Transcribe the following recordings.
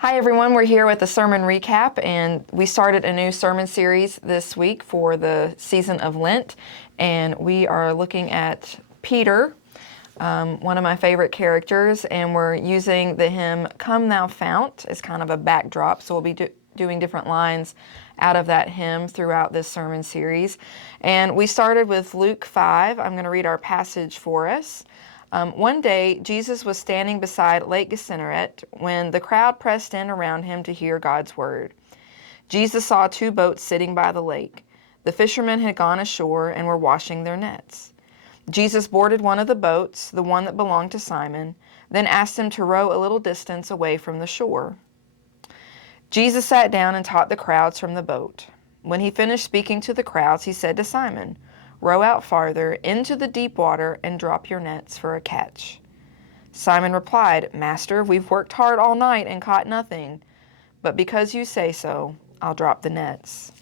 Hi everyone, we're here with a sermon recap, and we started a new sermon series this week for the season of Lent, and we are looking at Peter, one of my favorite characters, and we're using the hymn Come Thou Fount as kind of a backdrop, so we'll be doing different lines out of that hymn throughout this sermon series. And we started with Luke 5. I'm going to read our passage for us. One day, Jesus was standing beside Lake Gennesaret when the crowd pressed in around him to hear God's word. Jesus saw two boats sitting by the lake. The fishermen had gone ashore and were washing their nets. Jesus boarded one of the boats, the one that belonged to Simon, then asked him to row a little distance away from the shore. Jesus sat down and taught the crowds from the boat. When he finished speaking to the crowds, he said to Simon, "Row out farther into the deep water and drop your nets for a catch." Simon replied, "Master, we've worked hard all night and caught nothing, but because you say so, I'll drop the nets."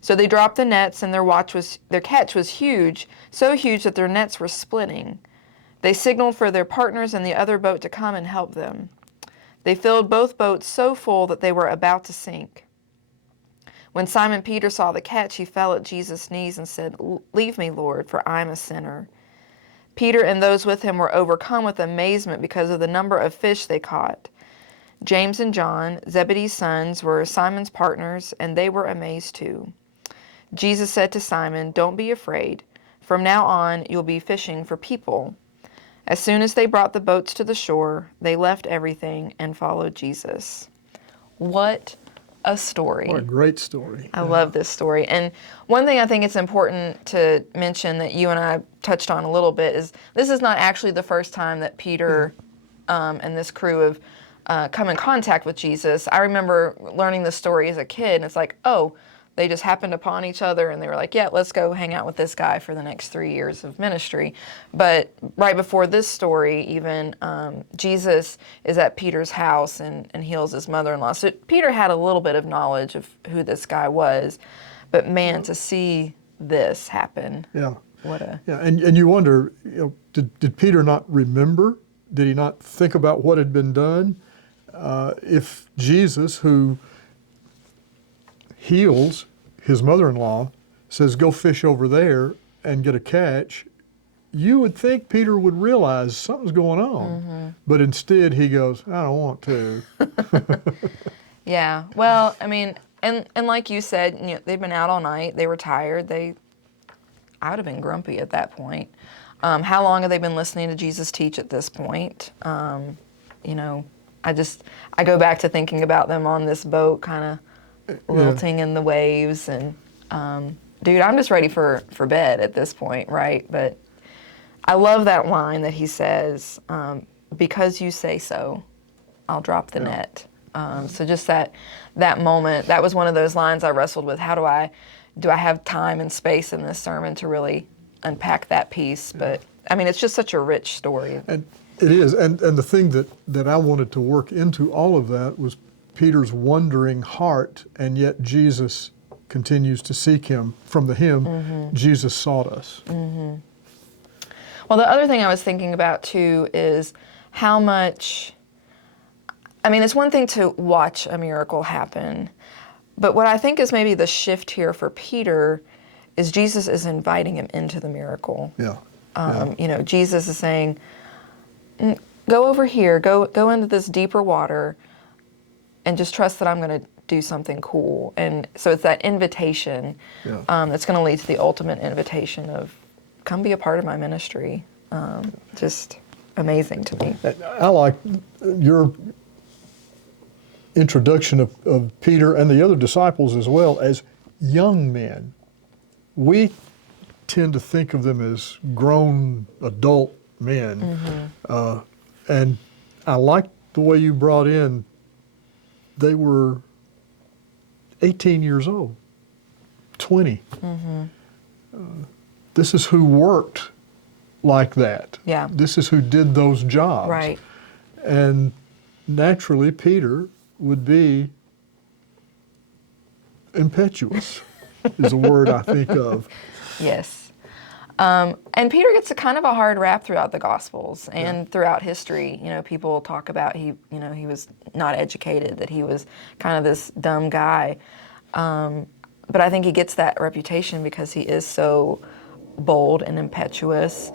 So they dropped the nets, and their catch was huge, so huge that their nets were splitting. They signaled for their partners in the other boat to come and help them. They filled both boats so full that they were about to sink. When Simon Peter saw the catch, he fell at Jesus' knees and said, "Leave me, Lord, for I'm a sinner." Peter and those with him were overcome with amazement because of the number of fish they caught. James and John, Zebedee's sons, were Simon's partners, and they were amazed too. Jesus said to Simon, "Don't be afraid. From now on, you'll be fishing for people." As soon as they brought the boats to the shore, they left everything and followed Jesus. What a story. What a great story. I love this story. And one thing I think it's important to mention that you and I touched on a little bit is this is not actually the first time that Peter and this crew have come in contact with Jesus. I remember learning this story as a kid, and it's like, oh, they just happened upon each other and they were like, yeah, let's go hang out with this guy for the next 3 years of ministry. But right before this story, even Jesus is at Peter's house and heals his mother-in-law. So Peter had a little bit of knowledge of who this guy was, but man, to see this happen. Yeah. Yeah, and you wonder, did Peter not remember? Did he not think about what had been done? If Jesus, who heals his mother-in-law, says, "Go fish over there and get a catch," you would think Peter would realize something's going on. Mm-hmm. But instead he goes, "I don't want to." Yeah, well, I mean, and like you said, they've been out all night, they were tired, I would have been grumpy at that point. How long have they been listening to Jesus teach at this point? I go back to thinking about them on this boat, kind of lilting in the waves, and dude, I'm just ready for bed at this point, right? But I love that line that he says, "Because you say so, I'll drop the net." So just that moment, that was one of those lines I wrestled with. How do I have time and space in this sermon to really unpack that piece? But I mean, it's just such a rich story. And it is, and the thing that I wanted to work into all of that was Peter's wondering heart, and yet Jesus continues to seek him. From the hymn, mm-hmm. Jesus sought us. Mm-hmm. Well, the other thing I was thinking about too is how much, I mean, it's one thing to watch a miracle happen, but what I think is maybe the shift here for Peter is Jesus is inviting him into the miracle. Yeah. Jesus is saying, go over here, go into this deeper water, and just trust that I'm going to do something cool. And so it's that invitation that's going to lead to the ultimate invitation of come be a part of my ministry. Just amazing to me. I like your introduction of Peter and the other disciples as well as young men. We tend to think of them as grown adult men. Mm-hmm. And I like the way you brought in they were 18 years old, 20. Mm-hmm. This is who worked like that. Yeah. This is who did those jobs. Right. And naturally, Peter would be impetuous, is a word I think of. Yes. And Peter gets a kind of a hard rap throughout the Gospels and throughout history. You know, people talk about he was not educated, that he was kind of this dumb guy. But I think he gets that reputation because he is so bold and impetuous.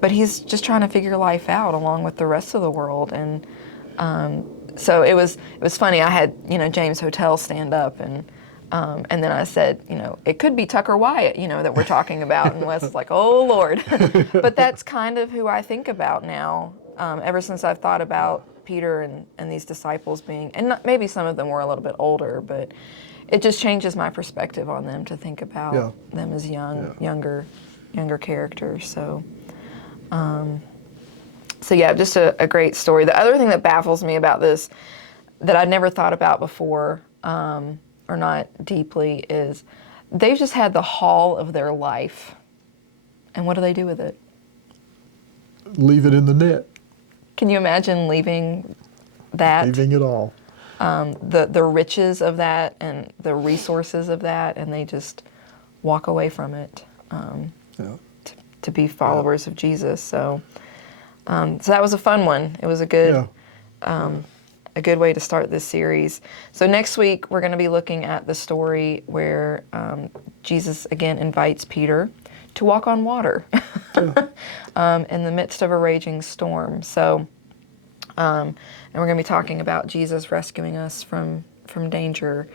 But he's just trying to figure life out along with the rest of the world. And so it was funny. I had James Hotel stand up and then I said, it could be Tucker Wyatt, that we're talking about. And Wes was like, oh, Lord. But that's kind of who I think about now, ever since I've thought about Peter and these disciples being, and maybe some of them were a little bit older, but it just changes my perspective on them to think about them as younger characters. So, just a great story. The other thing that baffles me about this that I'd never thought about before, or not deeply, is they've just had the haul of their life. And what do they do with it? Leave it in the net. Can you imagine leaving that? Leaving it all. The riches of that and the resources of that, and they just walk away from it to be followers of Jesus. So that was a fun one. It was a good way to start this series. So next week we're going to be looking at the story where Jesus again invites Peter to walk on water in the midst of a raging storm. So, and we're going to be talking about Jesus rescuing us from danger.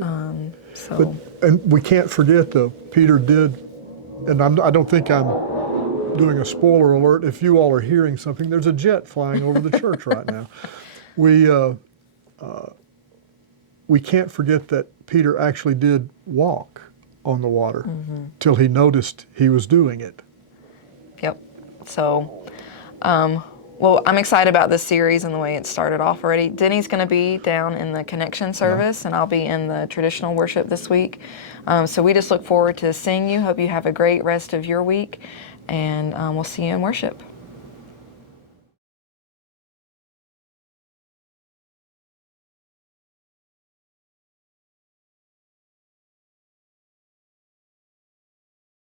And we can't forget, though, Peter did, and I don't think I'm doing a spoiler alert. If you all are hearing something, there's a jet flying over the church right now. We can't forget that Peter actually did walk on the water till he noticed he was doing it. Yep. So, well, I'm excited about this series and the way it started off already. Denny's going to be down in the connection service, and I'll be in the traditional worship this week. So we just look forward to seeing you. Hope you have a great rest of your week, and we'll see you in worship.